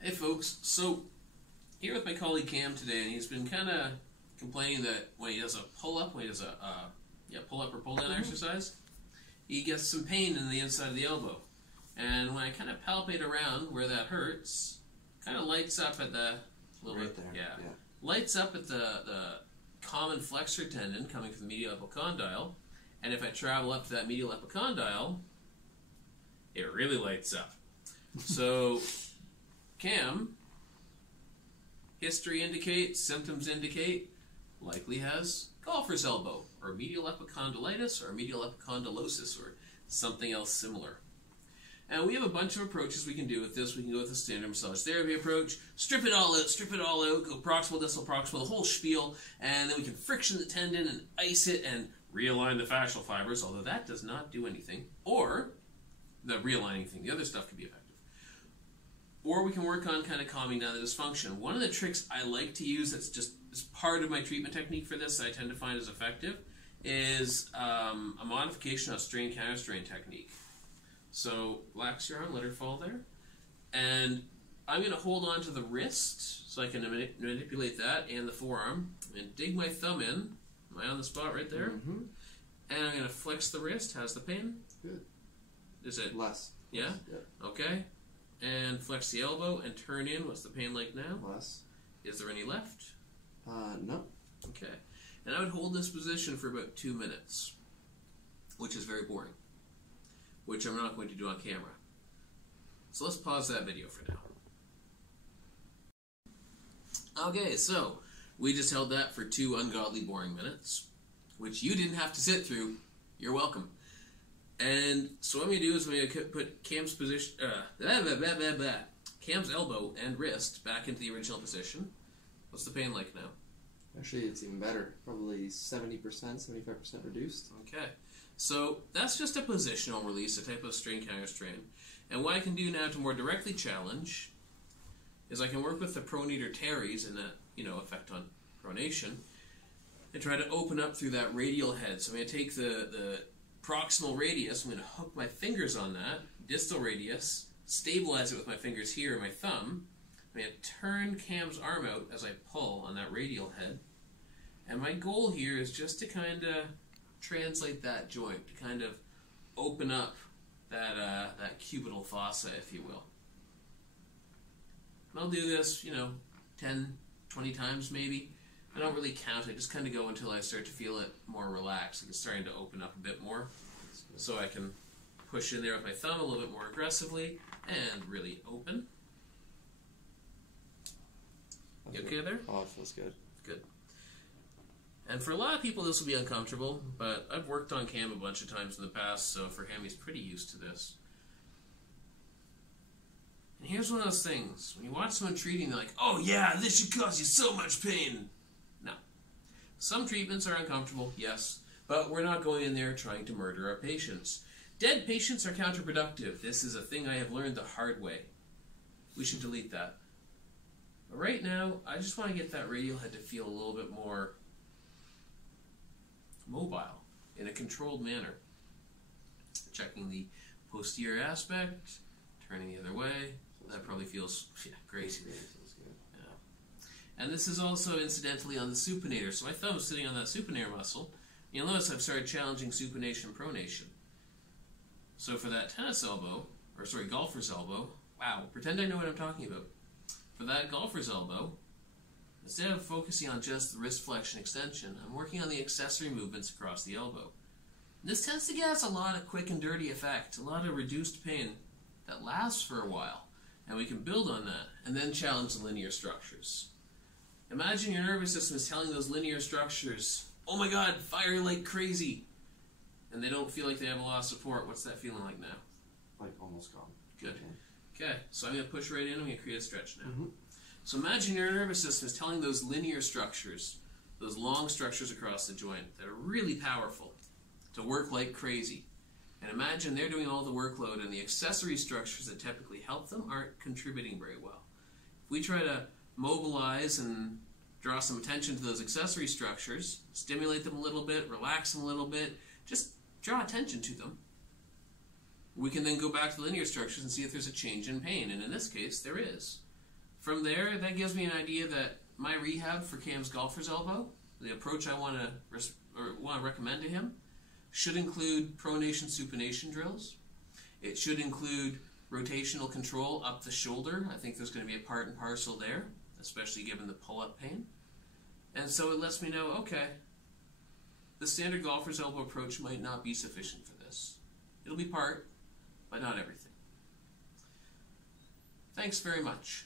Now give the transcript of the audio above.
Hey folks, so here with my colleague Cam today, and he's been kind of complaining that when he does a pull-up, when he does a pull-up or pull-down exercise, he gets some pain in the inside of the elbow. And when I kind of palpate around where that hurts, kind of lights up at the little right there. Yeah, lights up at the common flexor tendon coming from the medial epicondyle, and if I travel up to that medial epicondyle, it really lights up. So, Cam, history indicates, symptoms indicate, likely has golfer's elbow, or medial epicondylitis, or medial epicondylosis, or something else similar. And we have a bunch of approaches we can do with this. We can go with the standard massage therapy approach, strip it all out, go proximal, distal, proximal, the whole spiel, and then we can friction the tendon and ice it and realign the fascial fibers, although that does not do anything. Or, the realigning thing, the other stuff can be effective. Or we can work on kind of calming down the dysfunction. One of the tricks I like to use that's just is part of my treatment technique for this that I tend to find is effective is a modification of strain counter-strain technique. So relax your arm, let her fall there. And I'm going to hold on to the wrist so I can manipulate that and the forearm and dig my thumb in. Am I on the spot right there? Mm-hmm. And I'm going to flex the wrist. How's the pain? Good. Is it? Less. Yeah? Yep. Okay. And flex the elbow and turn in. What's the pain like now? Less. Is there any left? No. Okay. And I would hold this position for about 2 minutes, which is very boring, which I'm not going to do on camera. So let's pause that video for now. Okay, so we just held that for 2 ungodly boring minutes, which you didn't have to sit through. You're welcome. And so what I'm going to do is I'm going to put Cam's position, Cam's elbow and wrist back into the original position. What's the pain like now? Actually, it's even better. Probably 70%, 75% reduced. Okay. So that's just a positional release, a type of strain counter-strain. And what I can do now to more directly challenge is I can work with the pronated teres and that, effect on pronation and try to open up through that radial head. So I'm going to take the proximal radius, I'm going to hook my fingers on that, distal radius, stabilize it with my fingers here and my thumb. I'm going to turn Cam's arm out as I pull on that radial head. And my goal here is just to kind of translate that joint, to kind of open up that cubital fossa, if you will. And I'll do this, 10, 20 times maybe. I don't really count, I just kind of go until I start to feel it more relaxed, like it's starting to open up a bit more. So I can push in there with my thumb a little bit more aggressively and really open. You okay there? Oh, it feels good. Good. And for a lot of people this will be uncomfortable, but I've worked on Cam a bunch of times in the past, so for him he's pretty used to this. And here's one of those things, when you watch someone treating, they're like, oh yeah, this should cause you so much pain. No. Some treatments are uncomfortable, yes, but we're not going in there trying to murder our patients. Dead patients are counterproductive. This is a thing I have learned the hard way. We should delete that. But right now, I just want to get that radial head to feel a little bit more mobile in a controlled manner. Checking the posterior aspect, turning the other way. That probably feels great. Yeah. And this is also incidentally on the supinator. So my thumb is sitting on that supinator muscle. You'll notice I've started challenging supination and pronation. So for that golfer's elbow, wow, pretend I know what I'm talking about. For that golfer's elbow, instead of focusing on just the wrist flexion extension, I'm working on the accessory movements across the elbow. And this tends to get us a lot of quick and dirty effect, a lot of reduced pain that lasts for a while. And we can build on that and then challenge the linear structures. Imagine your nervous system is telling those linear structures, oh my god, fire like crazy. And they don't feel like they have a lot of support. What's that feeling like now? Like almost gone. Good. Okay, so I'm going to push right in. I'm going to create a stretch now. Mm-hmm. So imagine your nervous system is telling those linear structures, those long structures across the joint that are really powerful, to work like crazy. And imagine they're doing all the workload and the accessory structures that typically help them aren't contributing very well. If we try to mobilize and draw some attention to those accessory structures, stimulate them a little bit, relax them a little bit, just draw attention to them, we can then go back to the linear structures and see if there's a change in pain. And in this case, there is. From there, that gives me an idea that my rehab for Cam's golfer's elbow, the approach I want to recommend to him, should include pronation supination drills. It should include rotational control up the shoulder. I think there's going to be a part and parcel there, especially given the pull-up pain. And so it lets me know, okay, the standard golfer's elbow approach might not be sufficient for this. It'll be part, but not everything. Thanks very much.